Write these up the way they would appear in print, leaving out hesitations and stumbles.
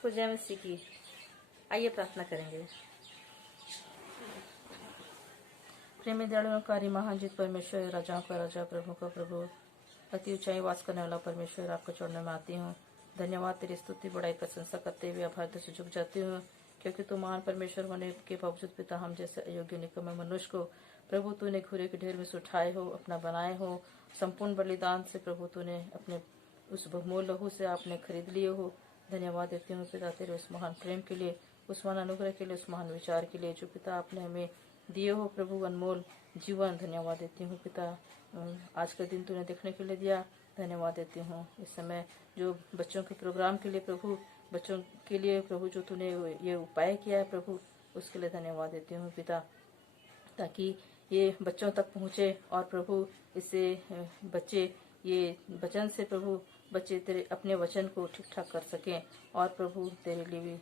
सबको जय मसीह की। आइए प्रार्थना करेंगे। प्रेमी दयालु कारी महानजीत परमेश्वर, राजाओं का राजा, प्रभु का प्रभु, अति ऊंचाई वास करने वाला परमेश्वर, आपको छोड़ने में आती हूँ। धन्यवाद, तेरी स्तुति बड़ाई प्रशंसा करते हुए आभार से झुक जाती हूँ, क्योंकि तू महान परमेश्वर होने के बावजूद पिता हम जैसे अयोग्य निकम्मे मनुष्य को प्रभु तूने घुरे के ढेर में से उठाए हो, अपना बनाए हो। संपूर्ण बलिदान से प्रभु तूने अपने उस बहुमूल्य लहू से आपने खरीद लिए हो। धन्यवाद देती हूँ पिता तेरे उस महान प्रेम के लिए, उस महान अनुग्रह के लिए, उस महान विचार के लिए जो पिता आपने हमें दिए हो प्रभु, अनमोल जीवन। धन्यवाद देती हूँ पिता, आज का दिन तूने देखने के लिए दिया। धन्यवाद देती हूँ इस समय जो बच्चों के प्रोग्राम के लिए प्रभु, बच्चों के लिए प्रभु जो तूने ये उपाय किया है प्रभु, उसके लिए धन्यवाद देती हूँ पिता, ताकि ये बच्चों तक पहुँचे और प्रभु इससे बच्चे ये वचन से प्रभु बच्चे तेरे अपने वचन को ठीक ठाक कर सकें और प्रभु तेरे लिए भी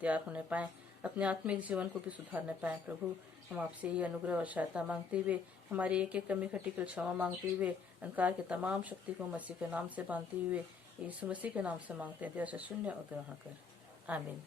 तैयार होने पाएं, अपने आत्मिक जीवन को भी सुधारने पाएं। प्रभु हम आपसे ये अनुग्रह और सहायता मांगते हुए, हमारी एक एक कमी खटी को क्षमा मांगते हुए, अंधकार के तमाम शक्ति को मसीह के नाम से बांधते हुए, यीशु मसीह के नाम से मांगते हैं, दया से शून्य और ग्रहण कर। आमीन।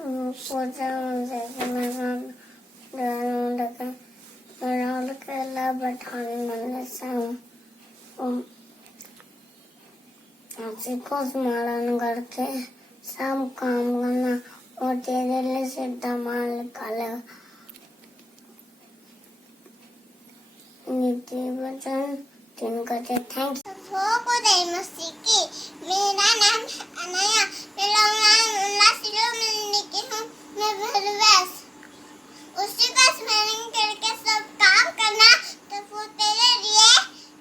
पूजा मुझे कि मेरा राहुल केला बैठाने मन से हूँ उसी को स्मरण करके सब काम करना और तेरे लिए सीधा माल निकालेगा नीति वचन तिनका से थैंक को मसीह की मेरा नाम अनया मेरा नाम उल्लासिलो मिलने की हूँ मैं भरवैस उसी का स्मरण करके सब काम करना तो वो तेरे लिए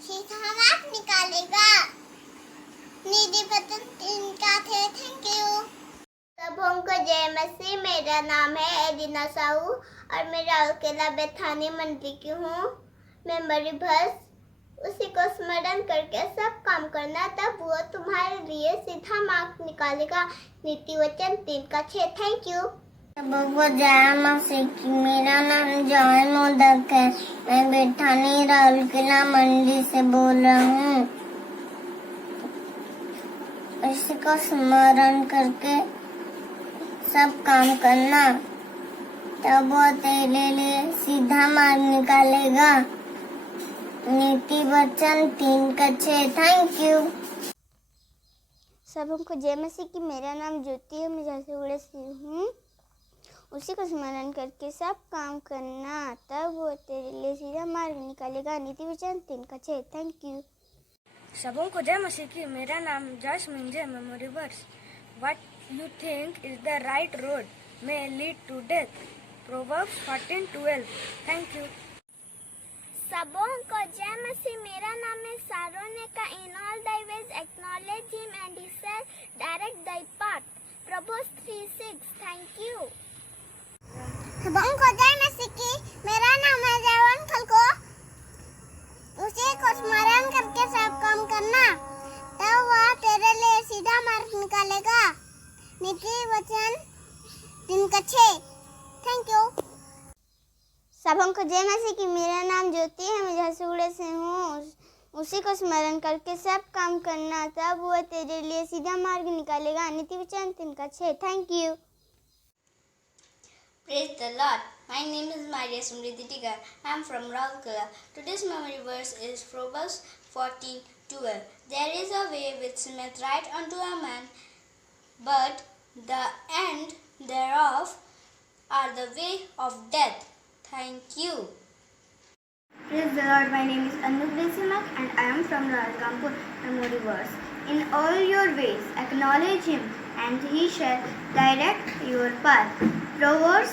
सीधा मार्ग निकालेगा निधि वचन तिनका थे थैंक यू सबों को जय मसीह मेरा नाम है एलिना साहू और मैं राहुल केला बेथानी मंडी की हूँ मेमोरी वर्स उसी को स्मरण करके सब काम करना तब वो तुम्हारे लिए सीधा मार्ग निकालेगा नीति वचन 3 का 6 थैंक यू सबों को जय मसीह की मेरा नाम जॉय मोदक है मैं बेठानी राहुल किला मंडी से बोल रहा हूँ उसी को स्मरण करके सब काम करना तब वो तेरे लिए सीधा मार्ग निकालेगा नीति वचन 3 का 6 थैंक यू सबों को जय मसीह की मेरा नाम ज्योति है मैं झारखंड से हूँ उसी को स्मरण करके सब काम करना तब वो तेरे लिए सीधा मार्ग निकालेगा नीति वचन 3 का 6 थैंक यू सबों को जय मसीह की मेरा नाम Jash Minj memory verse what you think is the right road may lead to death Proverbs 14:12 thank you सबों को जय मसीह मेरा नाम है सारोने का in all thy ways acknowledge him and he shall direct thy path Proverbs 3:6 thank you सबों को जय मसीह की मेरा नाम है जयवंत खलको उसी को स्मरण करके सब काम करना तब वह तेरे लिए सीधा मार्ग निकालेगा नीति वचन 3 का 6 थैंक यू सबों को जय मसीह की मेरा नाम ज्योति है मैं झारखंड से हूँ उसी को स्मरण करके सब काम करना तब वो तेरे लिए सीधा मार्ग निकालेगा नीति वचन 3 का 6 thank you Praise the Lord. My name is Maria Smriti Tigar. I am from Raulkela. Today's memory verse is Proverbs 14:12. There is a way which seemeth right unto a man, but the end thereof are the way of death. Thank you. Praise the Lord. My name is Anu Desimak and I am from Rajgampur. Memory verse. In all your ways acknowledge him and he shall direct your path. Proverbs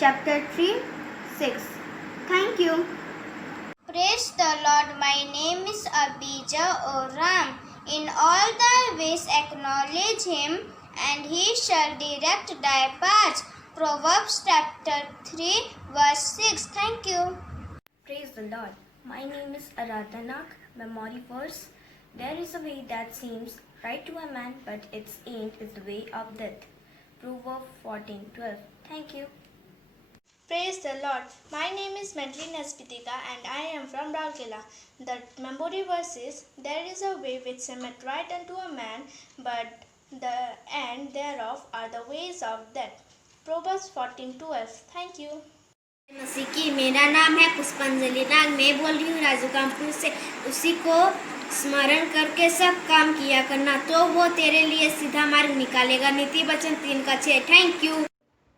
chapter 3:6. Thank you. Praise the Lord. My name is Abija Oram. In all thy ways acknowledge him, and he shall direct thy paths. Proverbs chapter 3, verse 6. Thank you. Praise the Lord. My name is Aradhanak. Memory verse. There is a way that seems right to a man, but its end is the way of death. Proverbs 14:12. Thank you. Praise the Lord. My name is Manjri Naspitika and I am from Raulkela. The memory verse is, there is a way which seemeth right unto a man, but the end thereof are the ways of death. Proverbs 14:12. Thank you. मसीह की मेरा नाम है पुष्पांजलि नाग मैं बोल रही हूँ राजू कामपुर से उसी को स्मरण करके सब काम किया करना तो वो तेरे लिए सीधा मार्ग निकालेगा नीति वचन 3 का 6 thank you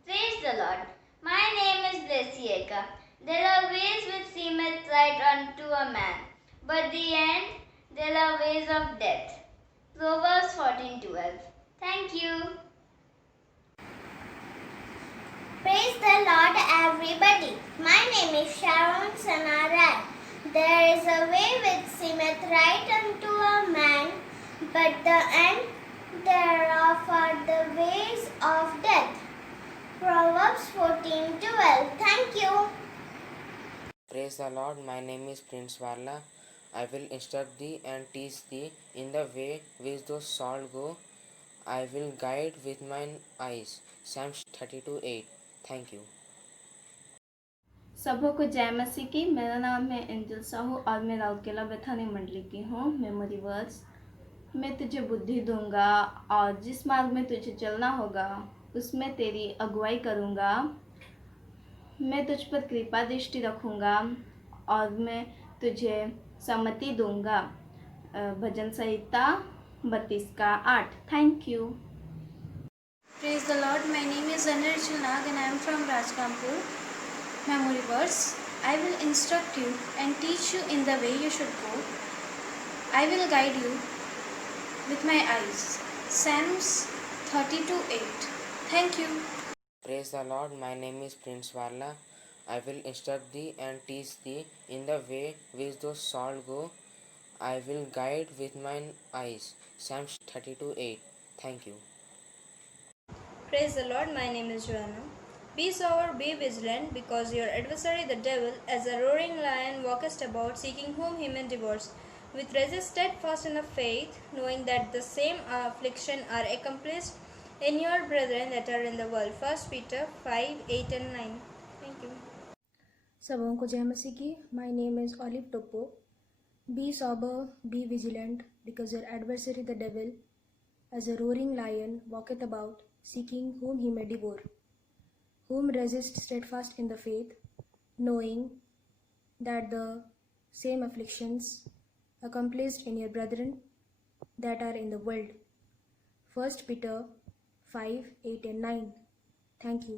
Praise the Lord. My name is Blessy Eka. There are ways which seemeth right unto a man, but the end there are ways of death. Proverbs 14:12. Thank you. Praise the Lord, everybody. My name is Sharon Sanarai. There is a way which seemeth right unto a man, but the end thereof are the ways of death. Proverbs 14:12. Thank you. Praise the Lord. My name is Prince Varla. I will instruct thee and teach thee in the way which thou shalt go. I will guide with mine eyes. Psalms 32:8. Thank you. सबों को जय मसीह की मेरा नाम है angel Sahu और मैं Rourkela Bethany मंडली की हूँ मेमोरी वर्स मैं तुझे बुद्धि दूंगा और जिस मार्ग में तुझे चलना होगा उसमें तेरी अगुवाई करूँगा। मैं तुझ पर कृपा दृष्टि रखूँगा और मैं तुझे सम्मति दूँगा। भजन संहिता 32:8। Thank you. Praise the Lord. My name is Anarchal Nag and I am from Rajkampur. Memory verse. I will instruct you and teach you in the way you should go. I will guide you with my eyes. Psalms 32:8. Thank you. Praise the Lord, my name is Prince Varla. I will instruct thee and teach thee in the way which thou shalt go. I will guide with mine eyes. Psalms 32:8. Thank you. Praise the Lord, my name is Joanna. Be sober, be vigilant, because your adversary the devil, as a roaring lion, walketh about, seeking whom he may devour. With resist steadfast in the faith, knowing that the same affliction are accomplished in your brethren that are in the world. 1 Peter 5:8 and 9. Thank you. सबों को जय मसीह की. My name is Olive Topo. Be sober, be vigilant, because your adversary the devil, as a roaring lion, walketh about, seeking whom he may devour. Whom resist steadfast in the faith, knowing that the same afflictions accomplished in your brethren that are in the world. 1 Peter 5:8 and 9. Thank you.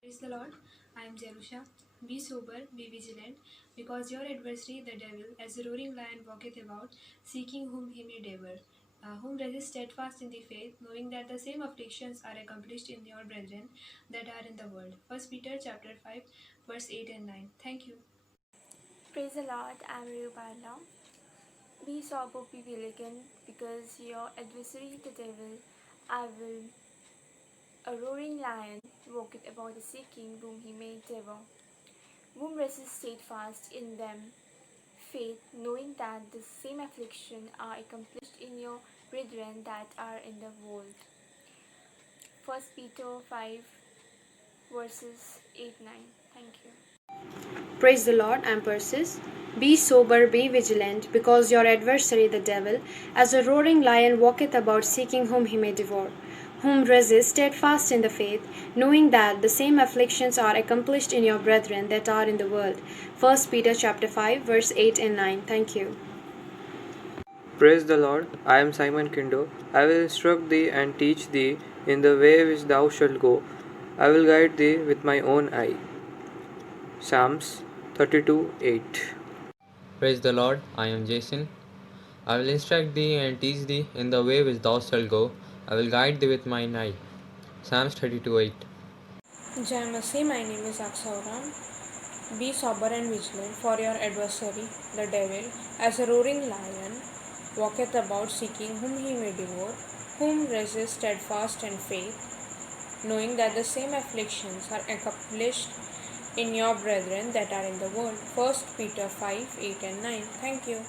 Praise the Lord. I am Jerusha. Be sober, be vigilant, because your adversary, the devil, as a roaring lion, walketh about, seeking whom he may devour. Whom resist steadfast in the faith, knowing that the same afflictions are accomplished in your brethren that are in the world. 1 Peter chapter 5, verse 8 and 9. Thank you. Praise the Lord, I am Rubala. Be sober, be vigilant, because your adversary, the devil, a roaring lion, walketh about seeking whom he may devour. Whom resist steadfast in them faith, knowing that the same affliction are accomplished in your brethren that are in the world. 1 Peter 5 verses 8-9. Thank you. Praise the Lord, I am Persis. Be sober, be vigilant, because your adversary the devil, as a roaring lion, walketh about seeking whom he may devour. Whom resist steadfast in the faith, knowing that the same afflictions are accomplished in your brethren that are in the world. 1 Peter chapter 5, verse 8 and 9. Thank you. Praise the Lord. I am Simon Kindo. I will instruct thee and teach thee in the way which thou shalt go. I will guide thee with my own eye. Psalms 32:8. Praise the Lord. I am Jason. I will instruct thee and teach thee in the way which thou shalt go. I will guide thee with mine eye. Psalms 32:8. Jai Masih, my name is Aksauram. Be sober and vigilant, for your adversary, the devil, as a roaring lion, walketh about seeking whom he may devour. Whom resist steadfast in faith, knowing that the same afflictions are accomplished in your brethren that are in the world. 1 Peter 5, 8 and 9. Thank you.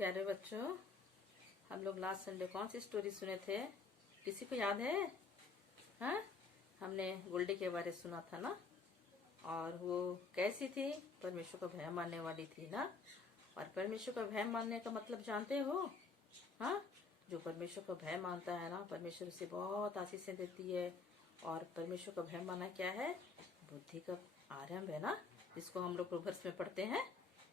प्यारे बच्चों, हम लोग last Sunday कौन सी story सुने थे? किसी को याद है? हाँ, हमने गोल्डी के बारे सुना था ना. और वो कैसी थी? परमेश्वर का भय मानने वाली थी ना। और परमेश्वर का भय मानने का मतलब जानते हो? हाँ, जो परमेश्वर का भय मानता है ना, परमेश्वर उसे बहुत आशीषें देती है। और परमेश्वर का भय मानना क्या है? बुद्धि का आरंभ है ना, जिसको हम लोग प्रोवर्ब्स में पढ़ते हैं।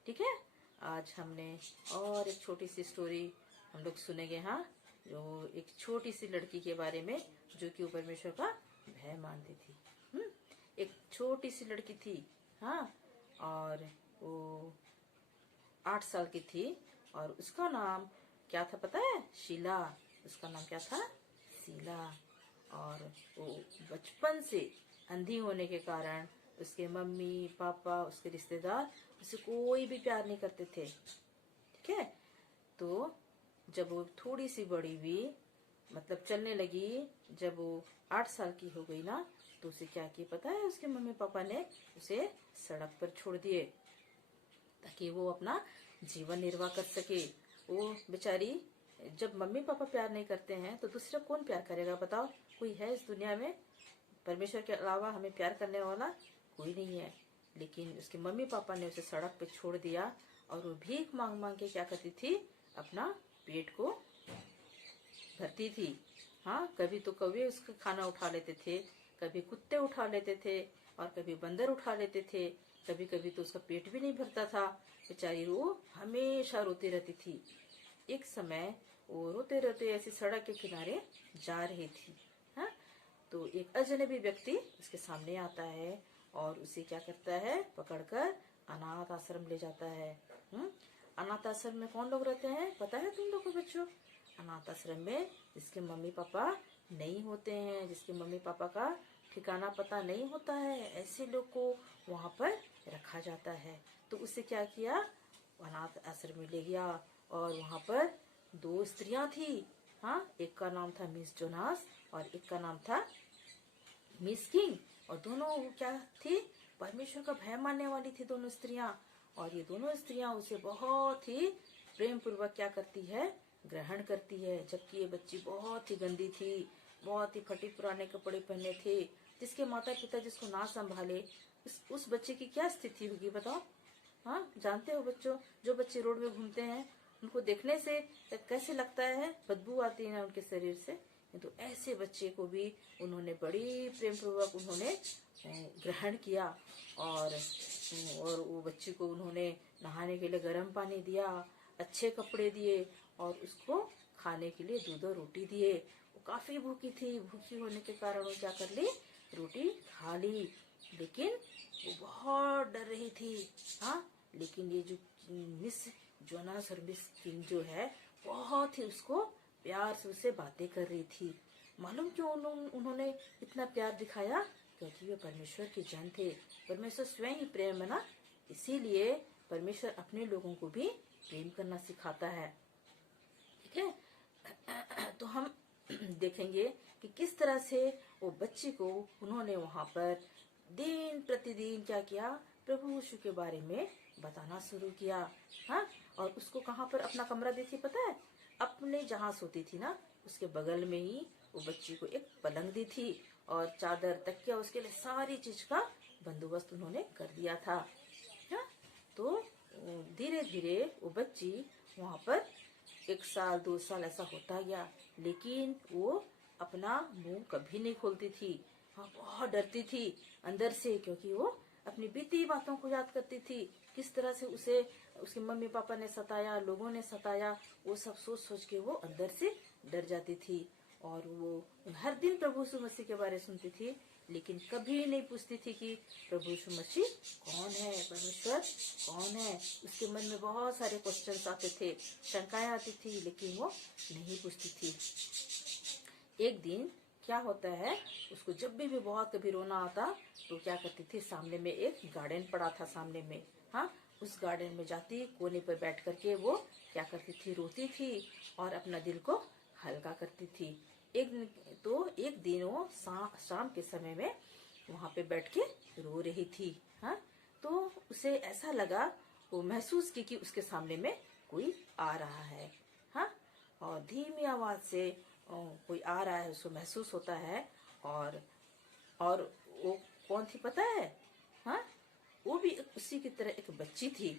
ठीक है, आज हमने और एक छोटी सी स्टोरी हम लोग सुनेंगे। हाँ, जो एक छोटी सी लड़की के बारे में जो कि वो परमेश्वर का भय मानती थी। एक छोटी सी लड़की थी। हाँ, और वो 8 साल की थी और उसका नाम क्या था पता है? शीला। उसका नाम क्या था? शीला। और वो बचपन से अंधी होने के कारण उसके मम्मी पापा, उसके रिश्तेदार उसे कोई भी प्यार नहीं करते थे। ठीक है, तो जब वो थोड़ी सी बड़ी हुई, मतलब चलने लगी, जब वो 8 साल की हो गई ना, तो उसे क्या किया पता है? उसके मम्मी पापा ने उसे सड़क पर छोड़ दिए ताकि वो अपना जीवन निर्वाह कर सके। वो बेचारी, जब मम्मी पापा प्यार नहीं करते हैं तो दूसरा कौन प्यार करेगा बताओ? कोई है इस दुनिया में? परमेश्वर के अलावा हमें प्यार करने वाला कोई नहीं है। लेकिन उसके मम्मी पापा ने उसे सड़क पे छोड़ दिया और वो भीख मांग मांग के क्या करती थी? अपना पेट को भरती थी। हाँ, कभी तो कौवे उसका खाना उठा लेते थे, कभी कुत्ते उठा लेते थे और कभी बंदर उठा लेते थे। कभी कभी तो उसका पेट भी नहीं भरता था। बेचारी वो हमेशा रोती रहती थी। एक समय वो रोते रोते ऐसी सड़क के किनारे जा रही थी। हाँ, तो एक अजनबी व्यक्ति उसके सामने आता है और उसे क्या करता है? पकड़कर अनाथ आश्रम ले जाता है। अनाथ आश्रम में कौन लोग रहते हैं पता है तुम लोग को बच्चों? अनाथ आश्रम में जिसके मम्मी पापा नहीं होते हैं, जिसके मम्मी पापा का ठिकाना पता नहीं होता है, ऐसे लोग को वहाँ पर रखा जाता है। तो उसे क्या किया? अनाथ आश्रम में ले गया और वहाँ पर 2 स्त्रियां थी। हाँ, एक का नाम था मिस जोनास और एक का नाम था मिस किंग। और दोनों क्या थी? परमेश्वर का भय मानने वाली थी दोनों स्त्रियां। और ये दोनों स्त्रियां उसे बहुत ही प्रेम पूर्वक क्या करती है? ग्रहण करती है। जबकि ये बच्ची बहुत ही गंदी थी, बहुत ही फटे पुराने कपड़े पहने थे। जिसके माता पिता जिसको ना संभाले, उस बच्चे की क्या स्थिति होगी बताओ? हाँ, जानते हो बच्चों, जो बच्चे रोड में घूमते हैं उनको देखने से कैसे लगता है? बदबू आती है ना उनके शरीर से। तो ऐसे बच्चे को भी उन्होंने बड़ी प्रेम पूर्वक उन्होंने ग्रहण किया। और वो बच्चे को उन्होंने नहाने के लिए गर्म पानी दिया, अच्छे कपड़े दिए और उसको खाने के लिए दूध और रोटी दिए। वो काफी भूखी थी। भूखी होने के कारण वो क्या कर ली? रोटी खा ली। लेकिन वो बहुत डर रही थी। हाँ, लेकिन ये जो मिस जोनास और मिस किंग जो है, बहुत ही उसको प्यार से उससे बातें कर रही थी। मालूम क्यों उन्होंने इतना प्यार दिखाया? क्योंकि वे परमेश्वर के जन थे। परमेश्वर स्वयं ही प्रेम है ना, इसीलिए परमेश्वर अपने लोगों को भी प्रेम करना सिखाता है। ठीक है, तो हम देखेंगे कि किस तरह से वो बच्ची को उन्होंने वहाँ पर दिन प्रतिदिन क्या किया? प्रभु यीशु के बारे में बताना शुरू किया। हाँ, और उसको कहाँ पर अपना कमरा दी थी पता है? अपने जहाँ सोती थी ना, उसके बगल में ही वो बच्ची को एक पलंग दी थी और चादर तकिया, उसके लिए सारी चीज का बंदोबस्त उन्होंने कर दिया था। हाँ, तो धीरे धीरे वो बच्ची वहाँ पर 1 साल 2 साल ऐसा होता गया, लेकिन वो अपना मुंह कभी नहीं खोलती थी। हाँ, बहुत डरती थी अंदर से, क्योंकि वो अपनी बीती बातों को याद करती थी। किस तरह से उसे उसके मम्मी पापा ने सताया, लोगों ने सताया, वो सब सोच सोच के वो अंदर से डर जाती थी। और वो हर दिन प्रभु यीशु मसीह के बारे सुनती थी, लेकिन कभी नहीं पूछती थी कि प्रभु यीशु मसीह कौन है, परमेश्वर कौन है। उसके मन में बहुत सारे क्वेश्चंस आते थे, शंकाएं आती थी, लेकिन वो नहीं पूछती थी। एक दिन क्या होता है, उसको जब भी बहुत कभी रोना आता तो क्या करती थी? सामने में एक गार्डन पड़ा था सामने में। हाँ, उस गार्डन में जाती, कोने पर बैठ करके वो क्या करती थी? रोती थी और अपना दिल को हल्का करती थी। एक दिन वो शाम के समय में वहाँ पे बैठ के रो रही थी। हाँ, तो उसे ऐसा लगा, वो महसूस की कि उसके सामने में कोई आ रहा है। हाँ, और धीमी आवाज से कोई आ रहा है, उसको महसूस होता है। और वो कौन थी पता है? हाँ, वो भी उसी की तरह एक बच्ची थी,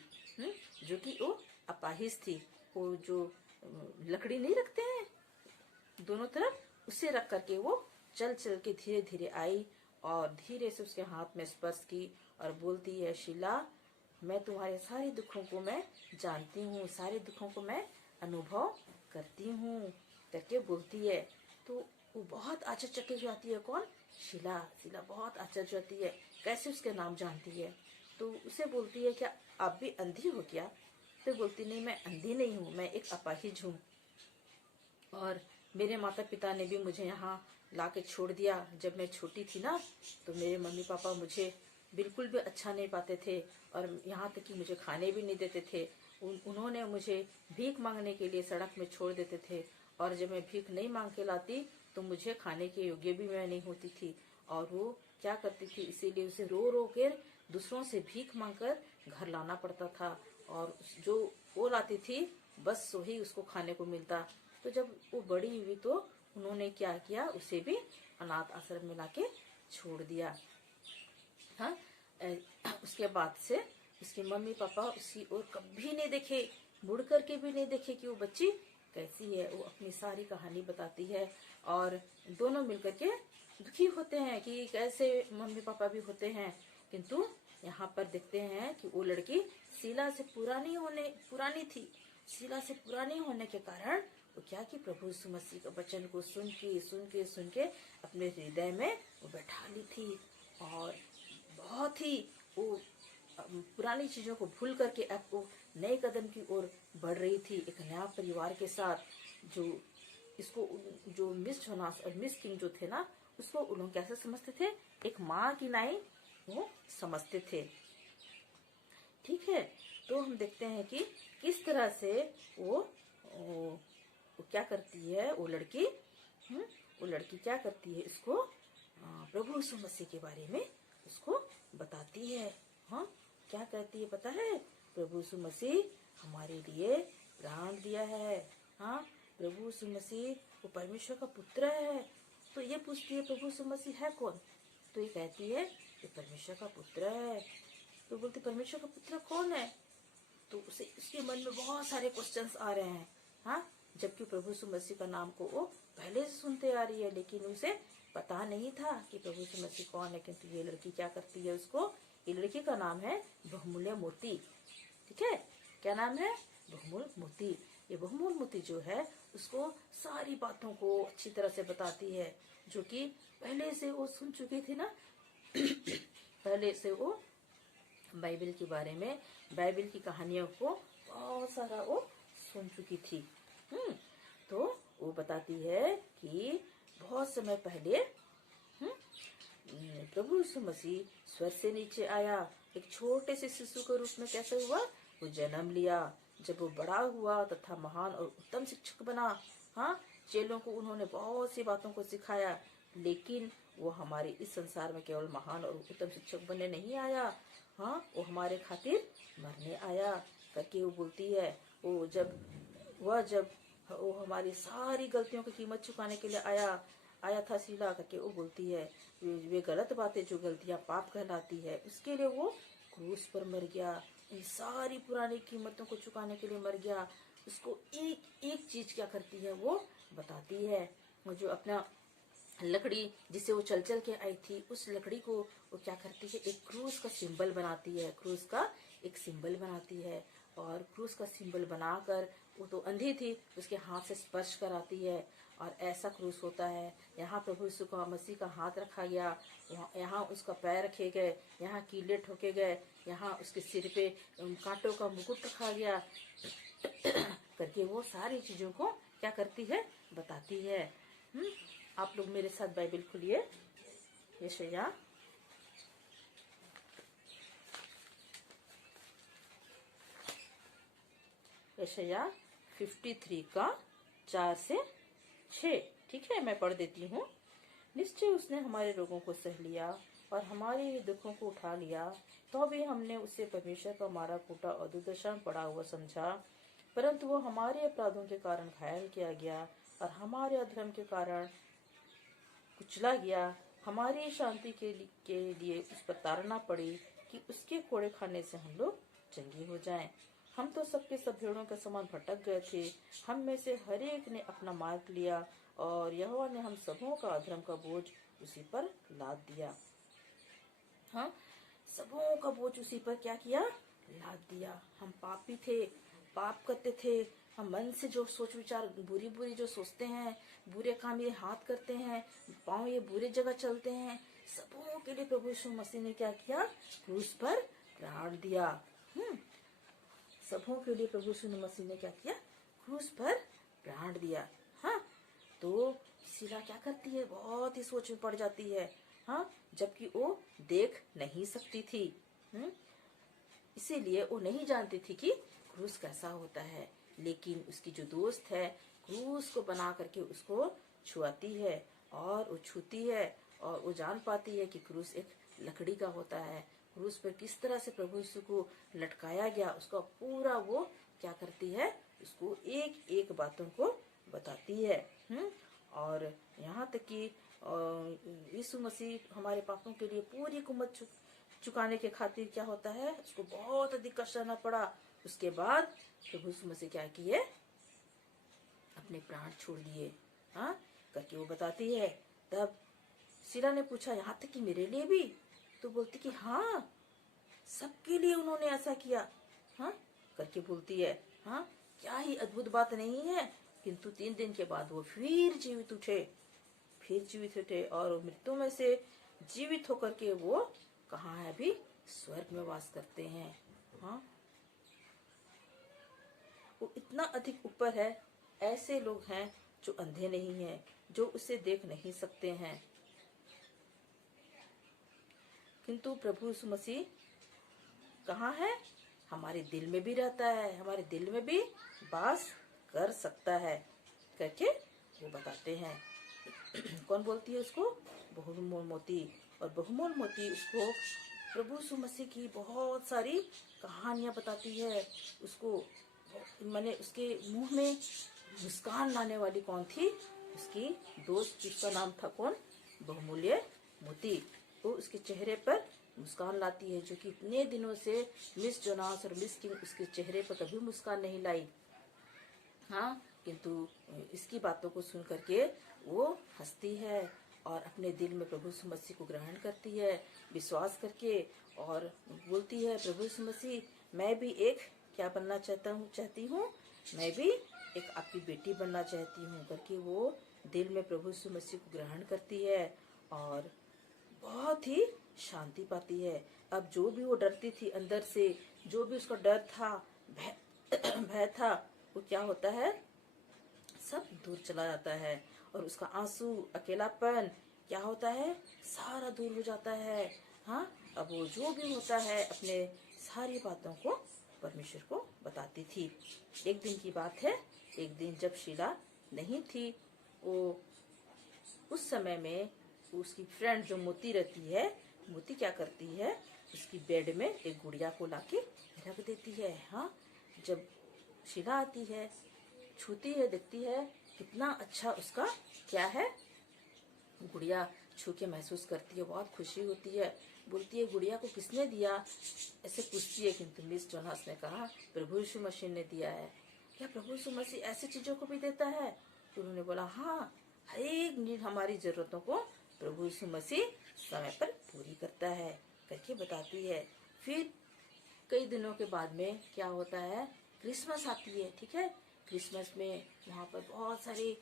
जो कि वो अपाहिज थी। वो जो लकड़ी नहीं रखते हैं दोनों तरफ, उसे रख करके वो चल चल के धीरे धीरे आई और धीरे से उसके हाथ में स्पर्श की और बोलती है, शीला, मैं तुम्हारे सारे दुखों को मैं जानती हूँ, सारे दुखों को मैं अनुभव करती हूँ करके बोलती है। तो वो बहुत आश्चर्यचकित हो जाती है। कौन? शीला। शीला बहुत आश्चर्य होती है, कैसे उसके नाम जानती है। तो उसे बोलती है, क्या आप भी अंधी हो क्या? तो बोलती, नहीं, मैं अंधी नहीं हूँ, मैं एक अपाहिज हूँ और मेरे माता पिता ने भी मुझे यहाँ ला के छोड़ दिया। जब मैं छोटी थी ना, तो मेरे मम्मी पापा मुझे बिल्कुल भी अच्छा नहीं पाते थे और यहाँ तक कि मुझे खाने भी नहीं देते थे। उन्होंने मुझे भीख मांगने के लिए सड़क में छोड़ देते थे और जब मैं भीख नहीं मांग के लाती तो मुझे खाने के योग्य भी मैं नहीं होती थी। और वो क्या करती थी, इसीलिए उसे रो रो कर दूसरों से भीख मांगकर घर लाना पड़ता था और जो वो लाती थी बस वही उसको खाने को मिलता। तो जब वो बड़ी हुई तो उन्होंने क्या किया, उसे भी अनाथ आश्रम में लाके छोड़ दिया। हाँ, उसके बाद से उसके मम्मी पापा उसकी ओर कभी नहीं देखे, मुड़ करके भी नहीं देखे कि वो बच्ची कैसी है। वो अपनी सारी कहानी बताती है और दोनों मिलकर के दुखी होते हैं कि कैसे मम्मी पापा भी होते हैं। किंतु यहाँ पर देखते हैं कि वो लड़की शीला से पुरानी थी। शीला से पुरानी होने के कारण वो क्या कि प्रभु यीशु मसीह का वचन को सुन के अपने हृदय में वो बैठा ली थी और बहुत ही वो पुरानी चीजों को भूल करके अब वो नए कदम की ओर बढ़ रही थी, एक नया परिवार के साथ। जो मिस जोनास और मिस किंग जो थे ना, उसको उन्होंने कैसे समझते थे, एक माँ की नाई वो समझते थे। ठीक है, तो हम देखते हैं कि किस तरह से वो क्या करती है, वो लड़की क्या करती है, इसको प्रभु यीशु मसीह के बारे में उसको बताती है। हाँ, क्या कहती है पता है? प्रभु यीशु मसीह हमारे लिए प्राण दिया है। हाँ, प्रभु यीशु मसीह वो परमेश्वर का पुत्र है। तो ये पूछती है, प्रभु यीशु मसीह है कौन? तो ये कहती है ये परमेश्वर का पुत्र है। तो बोलती, परमेश्वर का पुत्र कौन है? तो उसके मन में बहुत सारे क्वेश्चंस आ रहे हैं। हाँ, जबकि प्रभु यीशु मसीह का नाम को वो पहले से सुनते आ रही है, लेकिन उसे पता नहीं था कि प्रभु यीशु मसीह कौन है। किंतु ये लड़की क्या करती है, ये लड़की का नाम है बहुमूल्य मोती। ठीक है, क्या नाम है? बहुमूल्य मोती। ये बहुमूल्य मोती जो है उसको सारी बातों को अच्छी तरह से बताती है, जो कि पहले से वो सुन चुकी थी ना। पहले से वो बाइबल के बारे में, बाइबल की कहानियों को बहुत सारा वो सुन चुकी थी। तो वो बताती है कि बहुत समय पहले प्रभु यीशु मसीह स्वर्ग से नीचे आया, एक छोटे से शिशु के रूप में कैसे हुआ, वो जन्म लिया। जब वो बड़ा हुआ तथा महान और उत्तम शिक्षक बना, हाँ, चेलों को उन्होंने बहुत सी बातों को सिखाया, लेकिन वो हमारे इस संसार में केवल महान और उत्तम शिक्षक बनने नहीं आया। हाँ, वो हमारे खातिर मरने आया करके वो बोलती है। जब वो हमारी सारी गलतियों की कीमत चुकाने के लिए आया था शीला करके वो बोलती है। वे गलत बातें, जो गलतियां पाप कहलाती है, उसके लिए वो क्रूस पर मर गया। इन सारी पुरानी कीमतों को चुकाने के लिए मर गया। उसको एक एक चीज क्या करती है, वो बताती है। वो जो अपना लकड़ी जिसे वो चल चल के आई थी, उस लकड़ी को वो क्या करती है, एक क्रूस का सिंबल बनाती है। क्रूस का एक सिंबल बनाती है और क्रूस का सिंबल बनाकर, वो तो अंधी थी, उसके हाथ से स्पर्श कराती है और ऐसा क्रूस होता है। यहाँ प्रभु यीशु का मसीह का हाथ रखा गया, यहाँ उसका पैर रखे गए, यहाँ कीले ठोके गए, यहाँ उसके सिर पे कांटों का मुकुट रखा गया करके वो सारी चीजों को क्या करती है, बताती है। आप लोग मेरे साथ बाइबल खोलिए, यशायाह यशायाह 53 का 4 से 6। ठीक है, मैं पढ़ देती हूँ। निश्चय उसने हमारे रोगों को सह लिया और हमारे दुखों को उठा लिया, तो भी हमने उसे परमेश्वर का मारा कूटा और दुर्दशा में पड़ा हुआ समझा। परंतु वो हमारे अपराधों के कारण घायल किया गया और हमारे अधर्म के कारण कुचला गया। हमारी शांति के लिए उस पर ताड़ना पड़ी, कि उसके कोड़े खाने से हम लोग चंगे हो जाएं। हम तो सबके सब भेड़ों के समान भटक गए थे, हम में से हर एक ने अपना मार्ग लिया और यहोवा ने हम सबों का अधर्म का बोझ उसी पर लाद दिया। हाँ, सबों का बोझ उसी पर क्या किया? लाद दिया। हम पापी थे, पाप करते थे, हम मन से जो सोच विचार बुरी बुरी जो सोचते हैं, बुरे काम ये हाथ करते हैं, पाँव ये बुरे जगह चलते हैं, सबों के लिए प्रभु यीशु मसीह ने क्या किया? क्रूस पर प्राण दिया। सबों के लिए प्रभु यीशु मसीह ने क्या किया? क्रूस पर प्राण दिया। हाँ, तो शीला क्या करती है? बहुत ही सोच में पड़ जाती है। हाँ, जबकि वो देख नहीं सकती थी। इसीलिए वो नहीं जानती थी कि क्रूस कैसा होता है, लेकिन उसकी जो दोस्त है क्रूस को बना करके उसको छुआती है और वो छूती है और वो जान पाती है कि क्रूस एक लकड़ी का होता है। क्रूस पर किस तरह से प्रभु यीशु को लटकाया गया, उसका पूरा वो क्या करती है? उसको एक एक बातों को बताती है। और यहाँ तक कि यीशु मसीह हमारे पापों के लिए पूरी कीमत चुकाने के खातिर क्या होता है? उसको बहुत अधिक कष्ट सहना पड़ा। उसके बाद प्रभु यीशु मसीह क्या किए? अपने प्राण छोड़ दिए। हाँ, करके वो बताती है। तब शीला ने पूछा, यहाँ तक कि मेरे लिए भी? तो बोलती कि हाँ, सबके लिए उन्होंने ऐसा किया। हाँ, करके बोलती है। हाँ, क्या ही अद्भुत बात नहीं है? किंतु 3 दिन के बाद वो फिर जीवित उठे और मृत्यु में से जीवित होकर के वो कहाँ है? अभी स्वर्ग में वास करते हैं। हाँ, वो इतना अधिक ऊपर है। ऐसे लोग हैं जो अंधे नहीं हैं, जो उसे देख नहीं सकते हैं, किंतु प्रभु यीशु मसीह कहाँ है? हमारे दिल में भी रहता है, हमारे दिल में भी वास कर सकता है करके वो बताते हैं। कौन बोलती है उसको? बहुमूल मोती। और बहुमूल मोती उसको प्रभु यीशु मसीह की बहुत सारी कहानियां बताती है। उसको मैंने उसके मुंह में मुस्कान लाने वाली कौन थी? उसकी दोस्त, जिसका नाम था कौन? बहुमूल्य मोती। वो उसके चेहरे पर मुस्कान लाती है, जो कि इतने दिनों से मिस जोनास और मिस किंग उसके चेहरे पर कभी मुस्कान नहीं लाई। हाँ, किंतु इसकी बातों को सुन करके वो हंसती है और अपने दिल में प्रभु यीशु मसीह को ग्रहण करती है, विश्वास करके, और बोलती है, प्रभु यीशु मसीह, मैं भी एक क्या बनना चाहती हूँ, मैं भी एक आपकी बेटी बनना चाहती हूँ करके वो दिल में प्रभु यीशु मसीह को ग्रहण करती है और बहुत ही शांति पाती है। अब जो भी वो डरती थी अंदर से, जो भी उसका डर था, भय था, वो क्या होता है? सब दूर चला जाता है और उसका आंसू, अकेलापन क्या होता है? सारा दूर हो जाता है। हाँ, अब वो जो भी होता है अपने सारी बातों को परमेश्वर को बताती थी। एक दिन की बात है, एक दिन जब शीला नहीं थी, वो उस समय में उसकी फ्रेंड जो मोती रहती है, मोती क्या करती है? उसकी बेड में एक गुड़िया को लाके रख देती है। हाँ, जब शीला आती है, छूती है, देखती है कितना अच्छा उसका क्या है, गुड़िया छू के महसूस करती है, बहुत खुशी होती है। बोलती है, गुड़िया को किसने दिया? ऐसे पूछती है, किंतु मिस जोनास ने कहा, प्रभु यीशु मसीह ने दिया है। क्या प्रभु यीशु मसीह ऐसी चीजों को भी देता है? तो उन्होंने बोला, हाँ, हर एक नीड, हमारी जरूरतों को प्रभु यीशु मसीह समय पर पूरी करता है करके बताती है। फिर कई दिनों के बाद में क्या होता है? क्रिसमस आती है। ठीक है, क्रिसमस में वहाँ पर बहुत सारे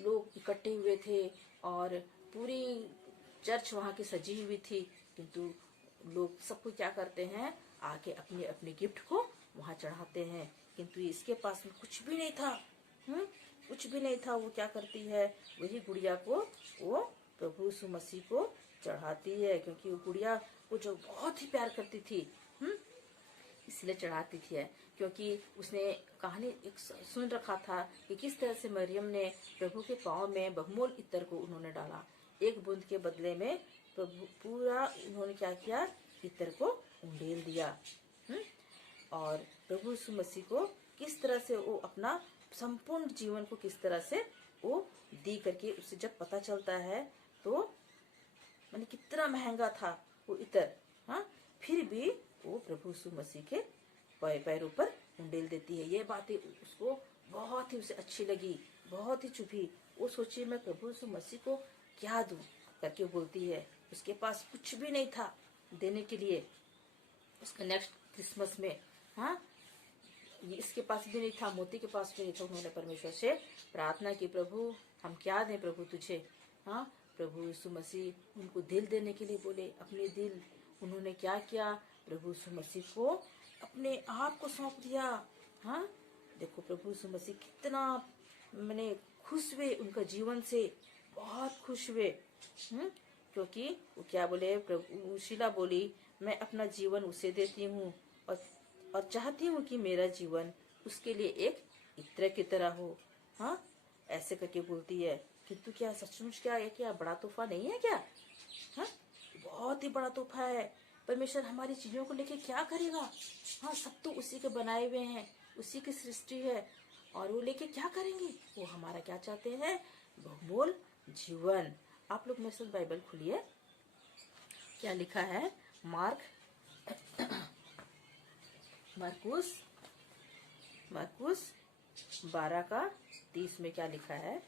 लोग इकट्ठे हुए थे और पूरी चर्च वहाँ की सजी हुई थी, किंतु लोग सबको क्या करते हैं? आके अपने अपने गिफ्ट को वहाँ चढ़ाते हैं, किंतु इसके पास में कुछ भी नहीं था। कुछ भी नहीं था। वो क्या करती है? वही गुड़िया को वो प्रभु यीशु मसीह को चढ़ाती है, क्योंकि वो गुड़िया को जो बहुत ही प्यार करती थी, इसलिए चढ़ाती थी, क्योंकि उसने कहानी एक सुन रखा था कि किस तरह से मरियम ने प्रभु के पाँव में बहुमूल्य इत्र को उन्होंने डाला। एक बूंद के बदले में प्रभु पूरा उन्होंने क्या किया? इत्र को उंडेल दिया। और प्रभु यीशु मसीह को किस तरह से वो अपना संपूर्ण जीवन को किस तरह से वो दी करके, उसे जब पता चलता है तो मैंने कितना महंगा था वो इत्र। हाँ, फिर भी वो प्रभु यीशु मसीह के पैरों पर उंडेल देती है। ये बातें उसको बहुत ही उसे अच्छी लगी, बहुत ही चुभी। वो सोची मैं प्रभु यीशु मसीह को क्या दूं करके बोलती है। उसके पास कुछ भी नहीं था देने के लिए उसका नेक्स्ट क्रिसमस में। हाँ, इसके पास भी नहीं था, मोती के पास भी नहीं था। उन्होंने परमेश्वर से प्रार्थना की, प्रभु हम क्या दें प्रभु तुझे। हाँ, प्रभु यीशु मसीह उनको दिल देने के लिए बोले, अपने दिल। उन्होंने क्या किया, प्रभु यीशु मसीह को अपने आप को सौंप दिया। हाँ, देखो प्रभु यीशु मसीह कितना मैंने खुश हुए उनका जीवन से, बहुत खुश हुए। क्योंकि वो क्या बोले, प्रभु शीला बोली मैं अपना जीवन उसे देती हूँ और चाहती हूँ कि मेरा जीवन उसके लिए एक इत्र की तरह हो। हाँ, ऐसे करके बोलती है। किंतु क्या सचमुच क्या है, क्या बड़ा तोहफा नहीं है क्या? हाँ, बहुत ही बड़ा तोहफा है। परमेश्वर हमारी चीजों को लेके क्या करेगा? हाँ, सब तो उसी के बनाए हुए हैं, उसी की सृष्टि है, और वो लेके क्या करेंगे? वो हमारा क्या चाहते हैं? बहुमूल्य जीवन। आप लोग मेरे साथ बाइबल खोलिए, क्या लिखा है मरकुस 12:30 में क्या लिखा है?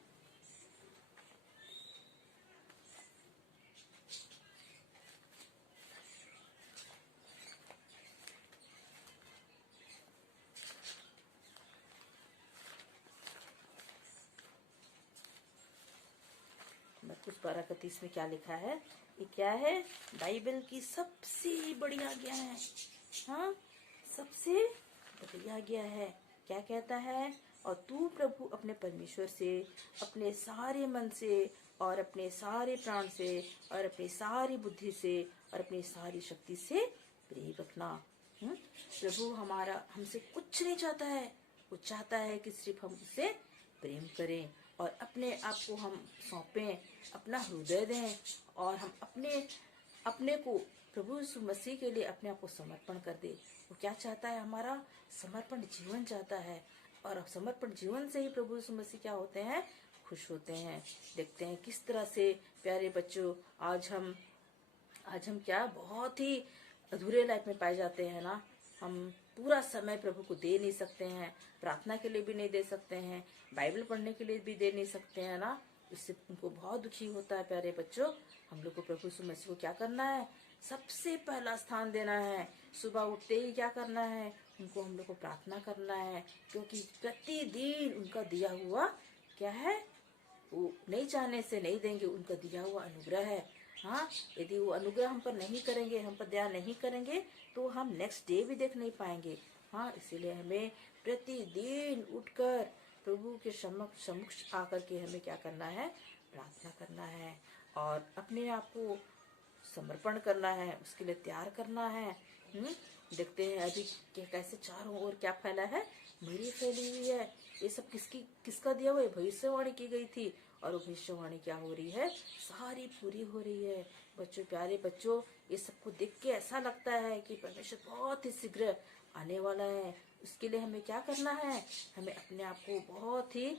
मरकुस 12:30 में क्या लिखा है? ये क्या है? बाइबल की सबसे बड़ी आज्ञा है। हाँ, सबसे बड़ी आज्ञा है। क्या कहता है? और तू प्रभु अपने परमेश्वर से अपने सारे मन से और अपने सारे प्राण से और अपनी सारी बुद्धि से और अपनी सारी शक्ति से प्रेम रखना। प्रभु हमारा हमसे कुछ नहीं चाहता है, वो चाहता है कि सिर्फ हम उससे प्रेम करें और अपने आप को हम सौंपें, अपना हृदय दें और हम अपने को प्रभु यीशु मसीह के लिए अपने आप को समर्पण कर दे। वो क्या चाहता है? हमारा समर्पण जीवन चाहता है, और समर्पण जीवन से ही प्रभु यीशु मसीह क्या होते हैं? खुश होते हैं। देखते हैं किस तरह से प्यारे बच्चों आज हम क्या बहुत ही अधूरे लाइफ में पाए जाते हैं ना। हम पूरा समय प्रभु को दे नहीं सकते हैं, प्रार्थना के लिए भी नहीं दे सकते हैं, बाइबल पढ़ने के लिए भी दे नहीं सकते हैं ना। इससे उनको बहुत दुखी होता है। प्यारे बच्चों, हम लोग को प्रभु यीशु मसीह को क्या करना है? सबसे पहला स्थान देना है। सुबह उठते ही क्या करना है? उनको हम लोग को प्रार्थना करना है, क्योंकि प्रतिदिन उनका दिया हुआ क्या है? वो नहीं चाहने से नहीं देंगे, उनका दिया हुआ अनुग्रह है। हाँ, यदि वो अनुग्रह हम पर नहीं करेंगे, हम पर दया नहीं करेंगे, तो हम नेक्स्ट डे भी देख नहीं पाएंगे। हाँ, इसीलिए हमें प्रतिदिन उठकर प्रभु के समक्ष आकर के हमें क्या करना है? प्रार्थना करना है और अपने आप को समर्पण करना है, उसके लिए तैयार करना है। देखते हैं अभी कैसे चारों ओर क्या फैला है? मरी फैली हुई है। ये सब किसका दिया हुआ है? भविष्यवाणी की गई थी, और वो भविष्यवाणी क्या हो रही है? सारी पूरी हो रही है। बच्चों, प्यारे बच्चों, ये सबको देख के ऐसा लगता है कि परमेश्वर बहुत ही शीघ्र आने वाला है। उसके लिए हमें क्या करना है? हमें अपने आप को बहुत ही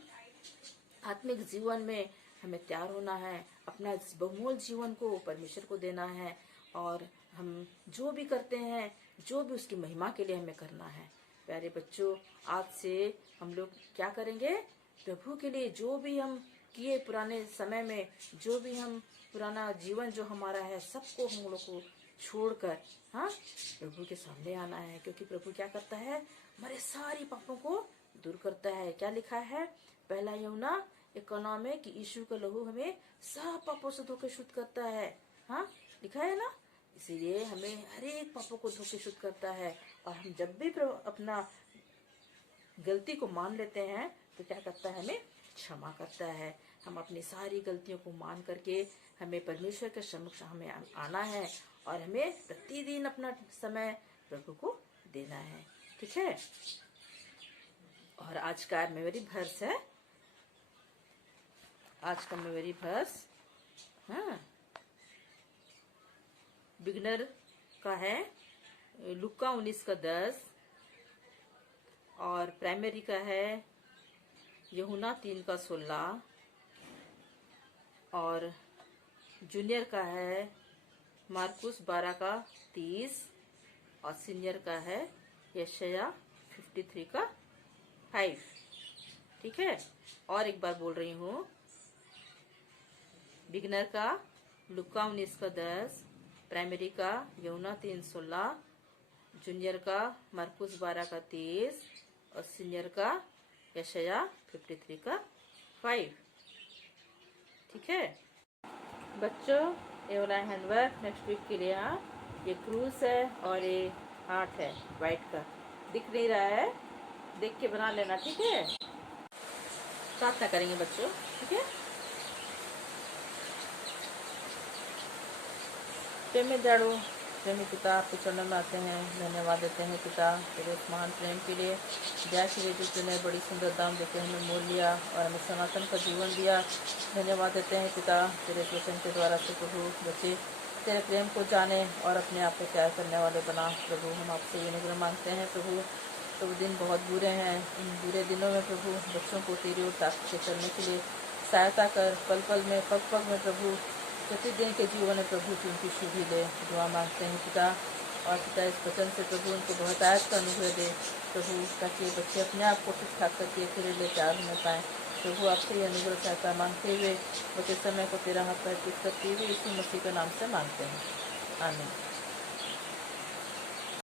आत्मिक जीवन में हमें तैयार होना है, अपना बहुमूल्य जीवन को परमेश्वर को देना है, और हम जो भी करते हैं, जो भी उसकी महिमा के लिए हमें करना है। प्यारे बच्चों, आज से हम लोग क्या करेंगे? प्रभु के लिए जो भी हम किए पुराने समय में, जो भी हम पुराना जीवन जो हमारा है, सबको हम लोग को छोड़कर हाँ प्रभु के सामने आना है। क्योंकि प्रभु क्या करता है? हमारे सारी पापों को दूर करता है। क्या लिखा है? पहला यूहन्ना 1:9 में कि यीशु का लहू हमें सब पापों से धोके शुद्ध करता है। हाँ, लिखा है ना। इसीलिए हमें हर एक पापों को धोके शुद्ध करता है, और हम जब भी अपना गलती को मान लेते हैं तो क्या करता है? हमें क्षमा करता है। हम अपनी सारी गलतियों को मान करके हमें परमेश्वर के समक्ष हमें आना है, और हमें प्रतिदिन अपना समय प्रभु को देना है। ठीक है। और आज का मेमोरी वर्स है, आज का मेमोरी वर्स हाँ बिगनर का है लुका 19:10, और प्राइमरी का है यूहन्ना 3:16, और जूनियर का है मार्कुस 12:30, और सीनियर का है यशाया 53 का 5। ठीक है, और एक बार बोल रही हूँ। बिगनर का लुका 19 का 10, प्राइमरी का यमुना 3:16, जूनियर का मरकुस 12 का 30 और सीनियर का यशाया 53 का 5। ठीक है बच्चों, ये वाला हैंडवर्क नेक्स्ट वीक के लिए। ये क्रूज है और ये हार्ट है वाइट का, दिख नहीं रहा है, देख के बना लेना। ठीक है, प्रार्थना करेंगे बच्चों। ठीक है, प्रेमी दयालु प्रेमी पिता, आपके चरणों में आते हैं, धन्यवाद देते हैं पिता तेरे उस महान प्रेम के लिए, दया के लिए जो तूने बड़ी सुंदर दाम देते हमें मोल लिया और हमें सनातन का जीवन दिया। धन्यवाद देते हैं पिता तेरे वचन के द्वारा से प्रभु बच्चे तेरे प्रेम को जाने और अपने आप को प्यार करने वाले बना। प्रभु हम आपसे ये अनुग्रह मांगते हैं प्रभु। तो दिन बहुत बुरे हैं, इन बुरे दिनों में प्रभु बच्चों को तेरी ओर ताकत से चलने के लिए सहायता कर। पल पल में पग पग में प्रभु प्रतिदिन के जीवन में प्रभु की उनकी शुद्धि दे, दुआ मांगते हैं पिता। और पिता इस वचन से प्रभु उनको बहुत आयत का अनुग्रह दे प्रभु, ताकि ये बच्चे अपने आप को ठीक ठाक करके फिर ले तैयार होने पाएँ। प्रभु आपसे ये अनुग्रह सहायता मांगते हुए बचे समय को तेरा हाथ पर टिक करते हुए इसी मसीह के नाम से मांगते हैं, आमीन।